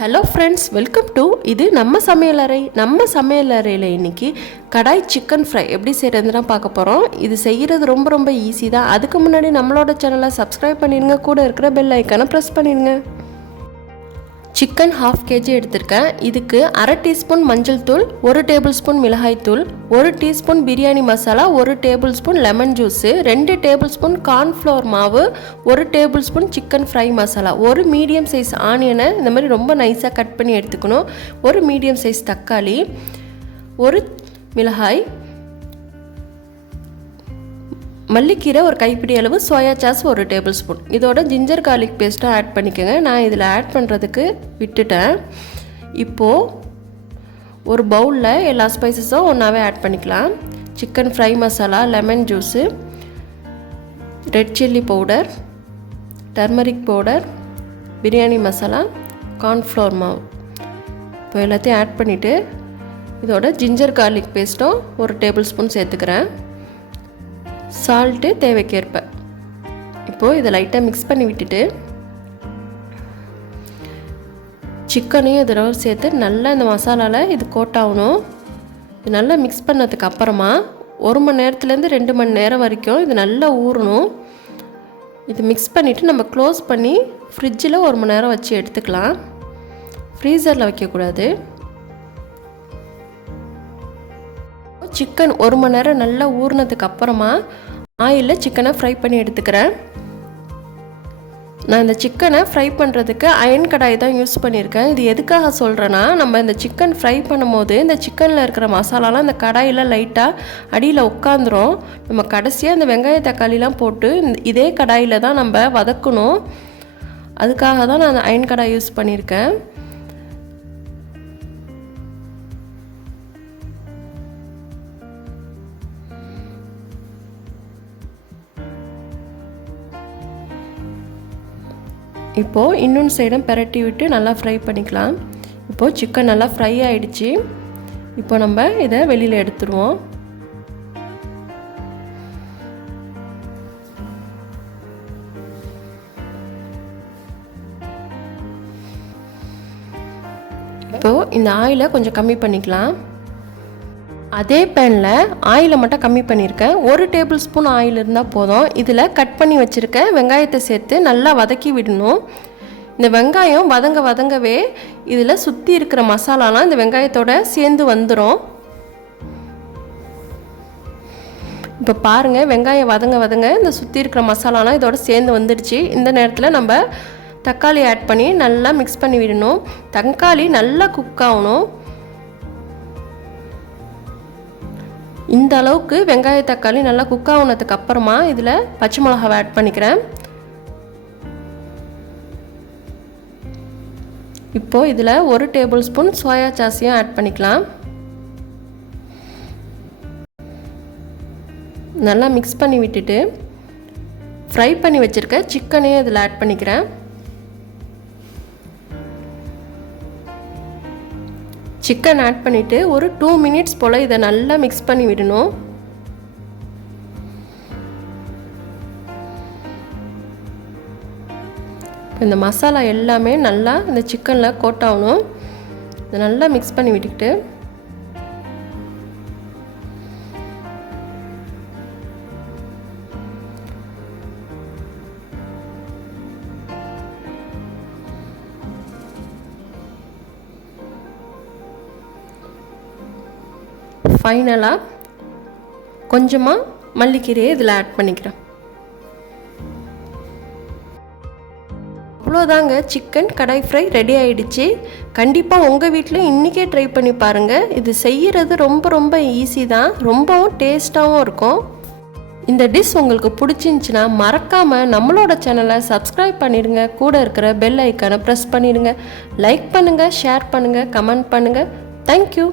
Hello friends, welcome to Ithu Namba Samayalarai. நம்ம சமையலறையில் இன்னைக்கு kadai chicken fry எப்படி செய்யறதுன்னு பார்க்க போறோம். இது செய்யிறது ரொம்ப ஈஸி தான். அதுக்கு முன்னாடி நம்மளோட சேனலை சப்ஸ்கிரைப் பண்ணிருங்க, கூட இருக்கிற பெல் ஐகானை பிரஸ் பண்ணிருங்க. Chicken 1/2 kg எடுத்துர்க்கேன். இதுக்கு 1/2 டீஸ்பூன் மஞ்சள் தூள், 1 டேபிள்ஸ்பூன் மிளகாய் தூள், 1 teaspoon biryani masala, 1 tablespoon lemon juice, 2 tablespoon corn flour மாவு, 1 டேபிள்ஸ்பூன் சிக்கன் ஃப்ரை மசாலா, ஒரு மீடியம் சைஸ் ஆனியனை இந்த மாதிரி ரொம்ப நைஸாக கட் பண்ணி எடுத்துக்கணும், ஒரு மீடியம் சைஸ் தக்காளி, ஒரு மிளகாய், மல்லிக்கீரை ஒரு கைப்பிடி அளவு, சோயா சாஸ் 1 டேபிள்ஸ்பூன். இதோட ஜிஞ்சர் கார்லிக் பேஸ்ட்டும் ஆட் பண்ணிக்கோங்க. நான் இதில் ஆட் பண்ணுறதுக்கு விட்டுட்டேன். இப்போது ஒரு பவுலில் எல்லா ஸ்பைசஸும் ஒன்றாவே ஆட் பண்ணிக்கலாம். Chicken fry masala, lemon juice, red chilli powder, turmeric powder, biryani masala, cornflour மாவு, இப்போ எல்லாத்தையும் ஆட் பண்ணிவிட்டு இதோட ஜிஞ்சர் கார்லிக் பேஸ்ட்டும் 1 டேபிள்ஸ்பூன் சேர்த்துக்கிறேன். சால்ட்டு தேவைக்கேற்ப. இப்போது இதை லைட்டாக மிக்ஸ் பண்ணி விட்டுட்டு சிக்கனையும் இதோட சேர்த்து நல்லா இந்த மசாலாவில் இது கோட் ஆகணும். இது நல்லா மிக்ஸ் பண்ணதுக்கு அப்புறமா 1 மணி நேரத்துலேருந்து 2 மணி நேரம் வரைக்கும் இது நல்லா ஊறணும். இது மிக்ஸ் பண்ணிவிட்டு நம்ம க்ளோஸ் பண்ணி ஃப்ரிட்ஜில் 1 மணி நேரம் வச்சு எடுத்துக்கலாம். ஃப்ரீசரில் வைக்கக்கூடாது. சிக்கன் 1 மணி நேரம் நல்லா ஊறினதுக்கு அப்புறமா ஆயிலில் சிக்கனை ஃப்ரை பண்ணி எடுத்துக்கிறேன். நான் இந்த சிக்கனை ஃப்ரை பண்ணுறதுக்கு அயன் கடாய் தான் யூஸ் பண்ணியிருக்கேன். இது எதுக்காக சொல்கிறேன்னா, நம்ம இந்த சிக்கன் ஃப்ரை பண்ணும்போது இந்த சிக்கனில் இருக்கிற மசாலாலாம் இந்த கடாயில் லைட்டாக அடியில் உட்காந்துரும். நம்ம கடைசியாக இந்த வெங்காய தக்காளிலாம் போட்டு இதே கடாயில் தான் நம்ம வதக்கணும். அதுக்காக தான் நான் அந்த அயன் கடாய் யூஸ் பண்ணியிருக்கேன். இப்போது இன்னொன்று சைடும் பெரட்டி விட்டு நல்லா ஃப்ரை பண்ணிக்கலாம். இப்போது சிக்கன் நல்லா ஃப்ரை ஆகிடுச்சு. இப்போ நம்ம இதை வெளியில் எடுத்துருவோம். இப்போது இந்த ஆயிலை கொஞ்சம் கம்மி பண்ணிக்கலாம். அதே பேனில் ஆயிலை மட்டும் கம்மி பண்ணியிருக்கேன். 1 டேபிள் ஸ்பூன் ஆயில் இருந்தால் போதும். இதில் கட் பண்ணி வச்சுருக்க வெங்காயத்தை சேர்த்து நல்லா வதக்கி விடணும். இந்த வெங்காயம் வதங்கவே இதில் சுற்றி இருக்கிற மசாலாலாம் இந்த வெங்காயத்தோட சேர்ந்து வந்துடும். இப்போ பாருங்கள், வெங்காயம் வதங்க இந்த சுற்றி இருக்கிற மசாலாலாம் இதோட சேர்ந்து வந்துடுச்சு. இந்த நேரத்தில் நம்ம தக்காளி ஆட் பண்ணி நல்லா மிக்ஸ் பண்ணி விடணும். தக்காளி நல்லா குக் ஆகணும். இந்த அளவுக்கு வெங்காய தக்காளி நல்லா குக் ஆகுனதுக்கு அப்புறமா இதில் பச்சை மிளகாவை ஆட் பண்ணிக்கிறேன். இப்போது இதில் 1 டேபிள் ஸ்பூன் சோயா சாஸையும் ஆட் பண்ணிக்கலாம். நல்லா மிக்ஸ் பண்ணி விட்டுட்டு ஃப்ரை பண்ணி வச்சுருக்க சிக்கனையும் இதில் ஆட் பண்ணிக்கிறேன். சிக்கன் ஆட் பண்ணிவிட்டு ஒரு 2 மினிட்ஸ் போல் இதை நல்லா மிக்ஸ் பண்ணி விடணும். இந்த மசாலா எல்லாமே நல்லா இந்த சிக்கனில் கோட் ஆகணும். இதை நல்லா மிக்ஸ் பண்ணி விட்டுக்கிட்டு ஃபைனலாக கொஞ்சமாக மல்லிக்கீரையை இதில் ஆட் பண்ணிக்கிறேன். அவ்வளோதாங்க, சிக்கன் கடாய் ஃப்ரை ரெடி ஆகிடுச்சு. கண்டிப்பாக உங்கள் வீட்டில் இன்றைக்கே ட்ரை பண்ணி பாருங்கள். இது செய்கிறது ரொம்ப ஈஸி தான், ரொம்பவும் டேஸ்ட்டாகவும் இருக்கும். இந்த டிஷ் உங்களுக்கு பிடிச்சிருந்துச்சின்னா மறக்காமல் நம்மளோட சேனலை சப்ஸ்கிரைப் பண்ணிடுங்க, கூட இருக்கிற பெல் ஐக்கானை ப்ரெஸ் பண்ணிடுங்க. லைக் பண்ணுங்கள், ஷேர் பண்ணுங்கள், கமெண்ட் பண்ணுங்கள். தேங்க்யூ.